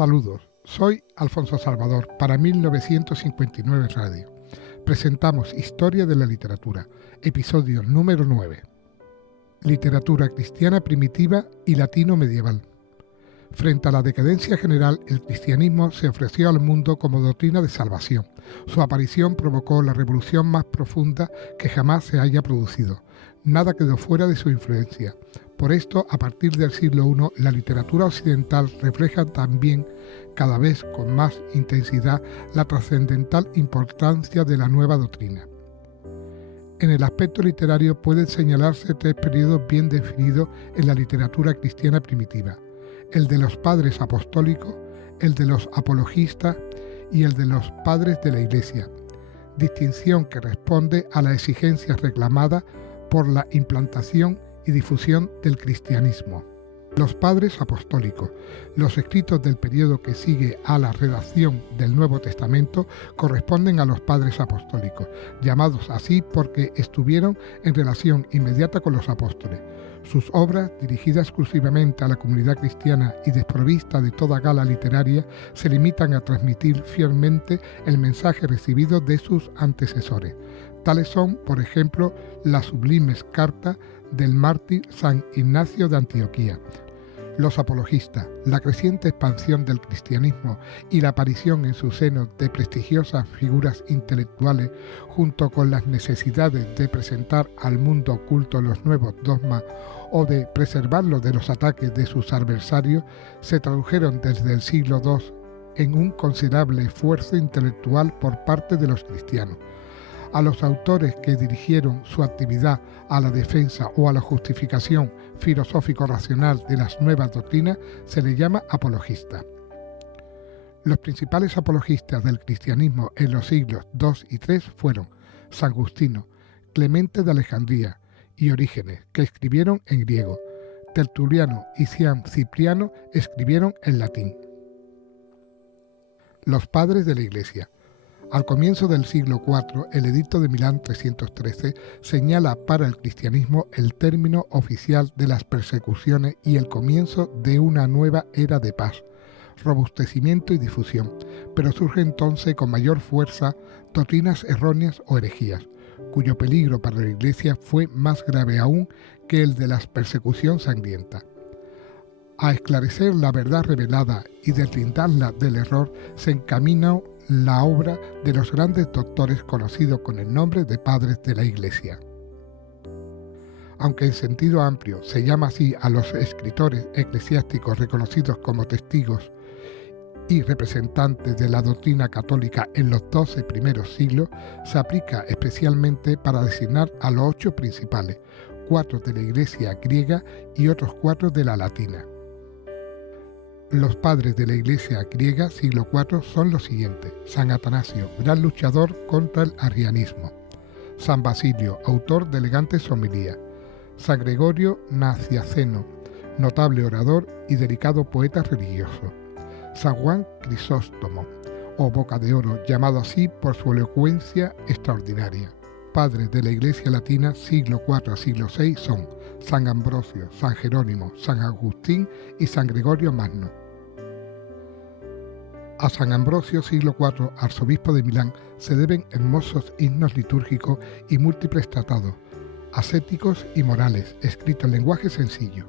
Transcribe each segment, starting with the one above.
Saludos, soy Alfonso Salvador para 1959 Radio. Presentamos Historia de la Literatura, episodio número 9. Literatura cristiana primitiva y latino medieval. Frente a la decadencia general, el cristianismo se ofreció al mundo como doctrina de salvación. Su aparición provocó la revolución más profunda que jamás se haya producido. Nada quedó fuera de su influencia. Por esto, a partir del siglo I, la literatura occidental refleja también, cada vez con más intensidad, la trascendental importancia de la nueva doctrina. En el aspecto literario pueden señalarse tres periodos bien definidos en la literatura cristiana primitiva: el de los padres apostólicos, el de los apologistas y el de los padres de la Iglesia, distinción que responde a las exigencias reclamadas por la implantación y difusión del cristianismo. Los padres apostólicos. Los escritos del periodo que sigue a la redacción del Nuevo Testamento corresponden a los padres apostólicos, llamados así porque estuvieron en relación inmediata con los apóstoles. Sus obras, dirigidas exclusivamente a la comunidad cristiana y desprovistas de toda gala literaria, se limitan a transmitir fielmente el mensaje recibido de sus antecesores. Tales son, por ejemplo, las sublimes cartas del mártir San Ignacio de Antioquía. Los apologistas, la creciente expansión del cristianismo y la aparición en su seno de prestigiosas figuras intelectuales, junto con las necesidades de presentar al mundo oculto los nuevos dogmas o de preservarlo de los ataques de sus adversarios, se tradujeron desde el siglo II en un considerable esfuerzo intelectual por parte de los cristianos. A los autores que dirigieron su actividad a la defensa o a la justificación filosófico-racional de las nuevas doctrinas se les llama apologistas. Los principales apologistas del cristianismo en los siglos II y III fueron San Justino, Clemente de Alejandría y Orígenes, que escribieron en griego. Tertuliano y San Cipriano escribieron en latín. Los padres de la Iglesia. Al comienzo del siglo IV, el Edicto de Milán 313 señala para el cristianismo el término oficial de las persecuciones y el comienzo de una nueva era de paz, robustecimiento y difusión, pero surge entonces con mayor fuerza doctrinas erróneas o herejías, cuyo peligro para la Iglesia fue más grave aún que el de la persecución sangrienta. A esclarecer la verdad revelada y deslindarla del error se encaminó la obra de los grandes doctores conocidos con el nombre de padres de la Iglesia. Aunque en sentido amplio se llama así a los escritores eclesiásticos reconocidos como testigos y representantes de la doctrina católica en los 12 primeros siglos, se aplica especialmente para designar a los 8 principales, 4 de la Iglesia griega y otros 4 de la latina. Los padres de la Iglesia griega siglo IV son los siguientes: San Atanasio, gran luchador contra el arrianismo; San Basilio, autor de elegantes homilías; San Gregorio Nacianceno, notable orador y delicado poeta religioso; San Juan Crisóstomo, o Boca de Oro, llamado así por su elocuencia extraordinaria. Padres de la Iglesia latina siglo IV a siglo VI son San Ambrosio, San Jerónimo, San Agustín y San Gregorio Magno. A San Ambrosio, siglo IV, arzobispo de Milán, se deben hermosos himnos litúrgicos y múltiples tratados, ascéticos y morales, escritos en lenguaje sencillo.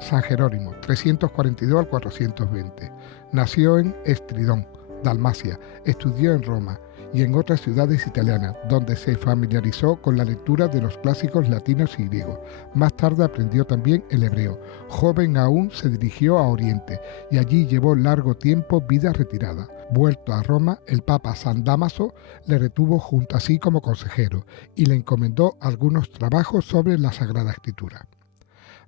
San Jerónimo, 342 al 420, nació en Estridón, Dalmacia, estudió en Roma y en otras ciudades italianas, donde se familiarizó con la lectura de los clásicos latinos y griegos. Más tarde aprendió también el hebreo. Joven aún se dirigió a Oriente y allí llevó largo tiempo vida retirada. Vuelto a Roma, el Papa San Dámaso le retuvo junto a sí como consejero y le encomendó algunos trabajos sobre la Sagrada Escritura.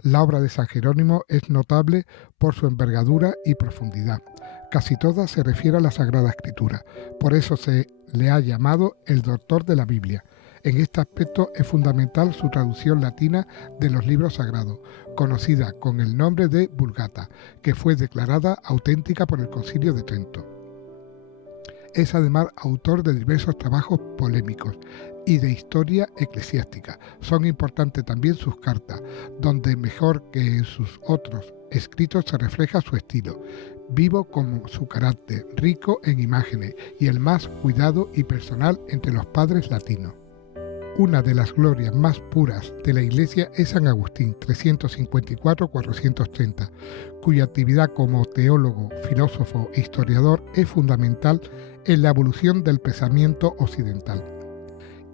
La obra de San Jerónimo es notable por su envergadura y profundidad. Casi toda se refiere a la Sagrada Escritura, por eso se le ha llamado el doctor de la Biblia. En este aspecto es fundamental su traducción latina de los libros sagrados, conocida con el nombre de Vulgata, que fue declarada auténtica por el Concilio de Trento. Es además autor de diversos trabajos polémicos y de historia eclesiástica. Son importantes también sus cartas, donde mejor que en sus otros escritos se refleja su estilo, vivo como su carácter, rico en imágenes y el más cuidado y personal entre los padres latinos. Una de las glorias más puras de la Iglesia es San Agustín, 354-430, cuya actividad como teólogo, filósofo e historiador es fundamental en la evolución del pensamiento occidental.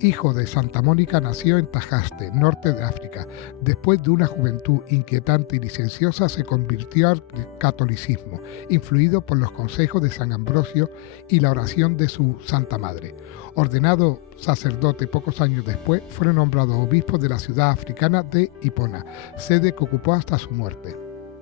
Hijo de Santa Mónica, nació en Tajaste, norte de África. Después de una juventud inquietante y licenciosa, se convirtió al catolicismo, influido por los consejos de San Ambrosio y la oración de su Santa Madre. Ordenado sacerdote pocos años después, fue nombrado obispo de la ciudad africana de Hipona, sede que ocupó hasta su muerte.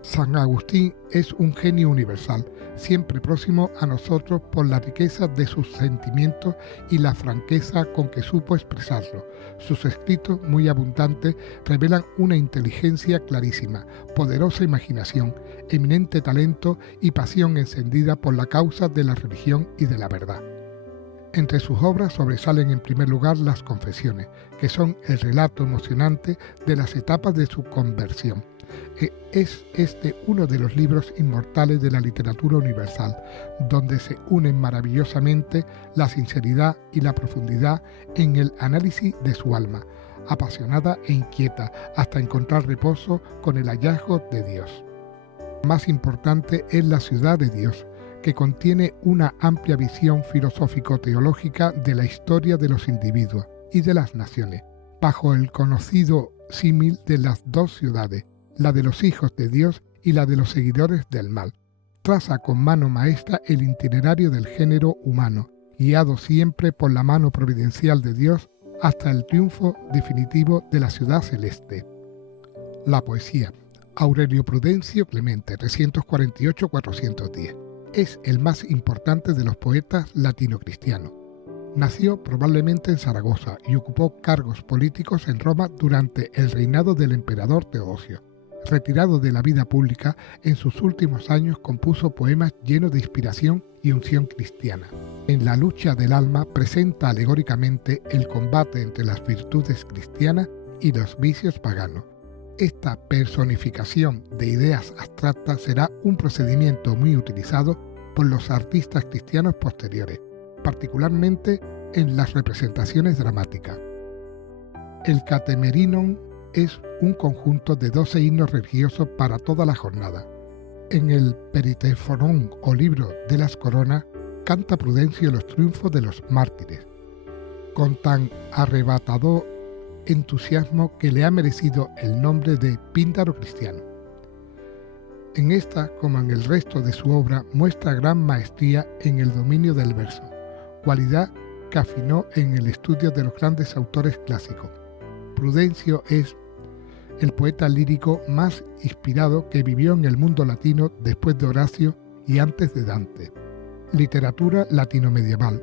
San Agustín es un genio universal, siempre próximo a nosotros por la riqueza de sus sentimientos y la franqueza con que supo expresarlo. Sus escritos, muy abundantes, revelan una inteligencia clarísima, poderosa imaginación, eminente talento y pasión encendida por la causa de la religión y de la verdad. Entre sus obras sobresalen en primer lugar las Confesiones, que son el relato emocionante de las etapas de su conversión. Es este uno de los libros inmortales de la literatura universal, donde se unen maravillosamente la sinceridad y la profundidad en el análisis de su alma, apasionada e inquieta, hasta encontrar reposo con el hallazgo de Dios. Más importante es La ciudad de Dios, que contiene una amplia visión filosófico-teológica de la historia de los individuos y de las naciones, bajo el conocido símil de las dos ciudades, la de los hijos de Dios y la de los seguidores del mal. Traza con mano maestra el itinerario del género humano, guiado siempre por la mano providencial de Dios hasta el triunfo definitivo de la ciudad celeste. La poesía. Aurelio Prudencio Clemente, 348-410. Es el más importante de los poetas latino-cristianos. Nació probablemente en Zaragoza y ocupó cargos políticos en Roma durante el reinado del emperador Teodosio. Retirado de la vida pública, en sus últimos años compuso poemas llenos de inspiración y unción cristiana. En La lucha del alma presenta alegóricamente el combate entre las virtudes cristianas y los vicios paganos. Esta personificación de ideas abstractas será un procedimiento muy utilizado por los artistas cristianos posteriores, particularmente en las representaciones dramáticas. El Catemerinon es un conjunto de 12 himnos religiosos para toda la jornada. En el Periteforon o libro de las coronas canta Prudencio los triunfos de los mártires, con tan arrebatador entusiasmo que le ha merecido el nombre de Píndaro cristiano. En esta, como en el resto de su obra, muestra gran maestría en el dominio del verso, cualidad que afinó en el estudio de los grandes autores clásicos. Prudencio es el poeta lírico más inspirado que vivió en el mundo latino después de Horacio y antes de Dante. Literatura latino-medieval.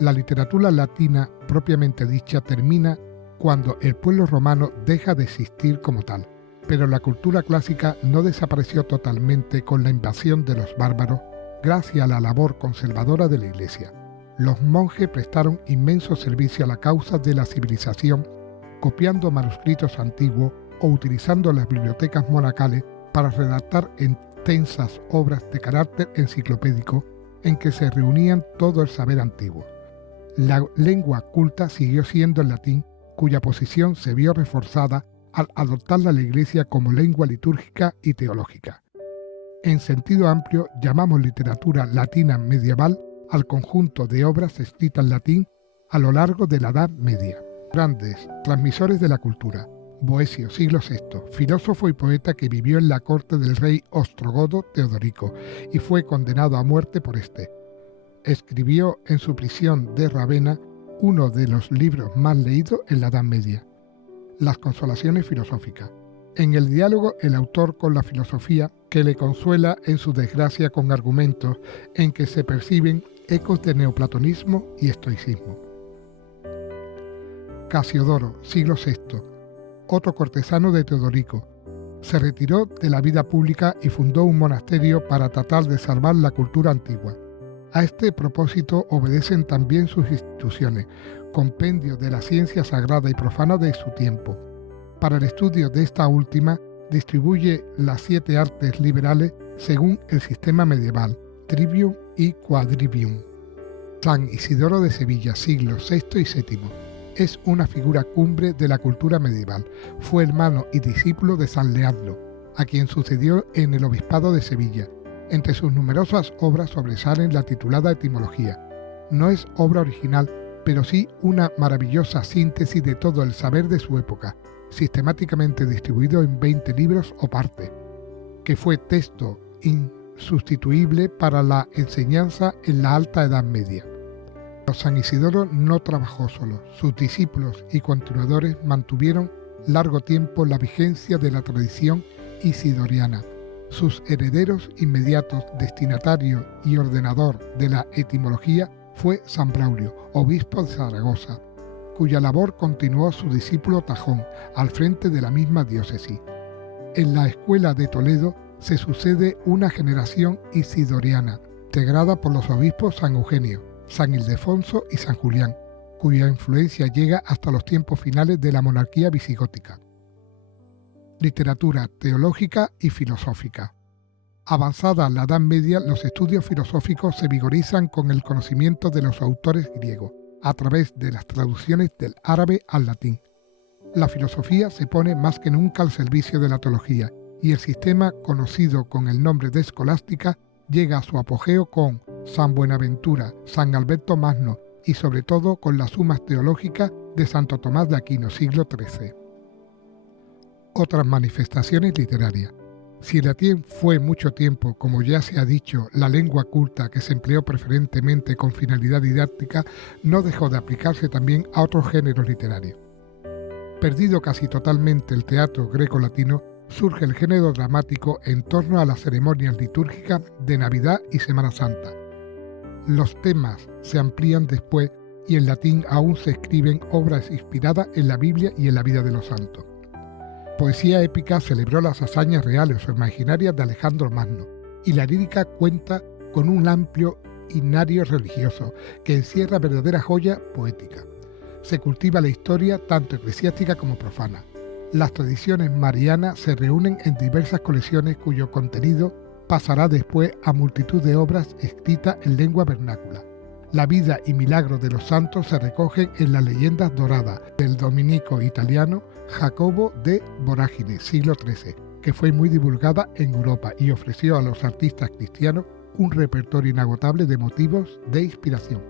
La literatura latina propiamente dicha termina cuando el pueblo romano deja de existir como tal, pero la cultura clásica no desapareció totalmente con la invasión de los bárbaros gracias a la labor conservadora de la Iglesia. Los monjes prestaron inmenso servicio a la causa de la civilización, copiando manuscritos antiguos o utilizando las bibliotecas monacales para redactar extensas obras de carácter enciclopédico en que se reunían todo el saber antiguo. La lengua culta siguió siendo el latín, cuya posición se vio reforzada al adoptarla la Iglesia como lengua litúrgica y teológica. En sentido amplio, llamamos literatura latina medieval al conjunto de obras escritas en latín a lo largo de la Edad Media. Grandes transmisores de la cultura. Boecio, siglo VI, filósofo y poeta que vivió en la corte del rey ostrogodo Teodorico y fue condenado a muerte por este. Escribió en su prisión de Ravenna uno de los libros más leídos en la Edad Media, Las Consolaciones Filosóficas. En el diálogo el autor con la filosofía que le consuela en su desgracia con argumentos en que se perciben ecos de neoplatonismo y estoicismo. Casiodoro, siglo VI, otro cortesano de Teodorico, se retiró de la vida pública y fundó un monasterio para tratar de salvar la cultura antigua. A este propósito obedecen también sus instituciones, compendio de la ciencia sagrada y profana de su tiempo. Para el estudio de esta última, distribuye las 7 artes liberales según el sistema medieval, trivium y quadrivium. San Isidoro de Sevilla, siglos VI y VII. Es una figura cumbre de la cultura medieval. Fue hermano y discípulo de San Leandro, a quien sucedió en el obispado de Sevilla. Entre sus numerosas obras sobresalen la titulada Etimología. No es obra original, pero sí una maravillosa síntesis de todo el saber de su época, sistemáticamente distribuido en 20 libros o partes, que fue texto insustituible para la enseñanza en la Alta Edad Media. Pero San Isidoro no trabajó solo. Sus discípulos y continuadores mantuvieron largo tiempo la vigencia de la tradición isidoriana. Sus herederos inmediatos, destinatario y ordenador de la etimología, fue San Braulio, obispo de Zaragoza, cuya labor continuó su discípulo Tajón, al frente de la misma diócesis. En la escuela de Toledo se sucede una generación isidoriana, integrada por los obispos San Eugenio, San Ildefonso y San Julián, cuya influencia llega hasta los tiempos finales de la monarquía visigótica. Literatura teológica y filosófica. Avanzada la Edad Media, los estudios filosóficos se vigorizan con el conocimiento de los autores griegos, a través de las traducciones del árabe al latín. La filosofía se pone más que nunca al servicio de la teología, y el sistema conocido con el nombre de escolástica llega a su apogeo con San Buenaventura, San Alberto Magno y sobre todo con las sumas teológicas de Santo Tomás de Aquino, siglo XIII. Otras manifestaciones literarias. Si el latín fue mucho tiempo, como ya se ha dicho, la lengua culta que se empleó preferentemente con finalidad didáctica, no dejó de aplicarse también a otros géneros literarios. Perdido casi totalmente el teatro greco-latino, surge el género dramático en torno a las ceremonias litúrgicas de Navidad y Semana Santa. Los temas se amplían después y en latín aún se escriben obras inspiradas en la Biblia y en la vida de los santos. Poesía épica celebró las hazañas reales o imaginarias de Alejandro Magno, y la lírica cuenta con un amplio himnario religioso que encierra verdadera joya poética. Se cultiva la historia tanto eclesiástica como profana. Las tradiciones marianas se reúnen en diversas colecciones cuyo contenido pasará después a multitud de obras escritas en lengua vernácula. La vida y milagros de los santos se recogen en las leyendas doradas del dominico italiano Jacobo de Vorágine, siglo XIII, que fue muy divulgada en Europa y ofreció a los artistas cristianos un repertorio inagotable de motivos de inspiración.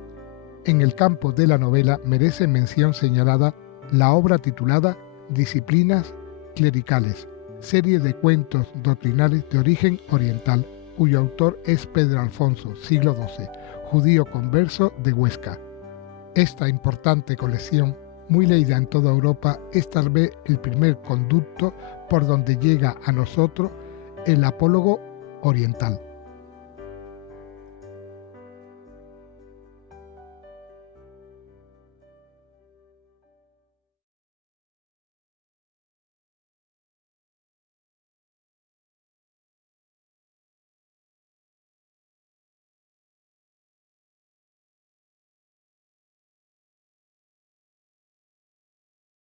En el campo de la novela merece mención señalada la obra titulada Disciplinas clericales, serie de cuentos doctrinales de origen oriental, cuyo autor es Pedro Alfonso, siglo XII, judío converso de Huesca. Esta importante colección, muy leída en toda Europa, es tal vez el primer conducto por donde llega a nosotros el apólogo oriental.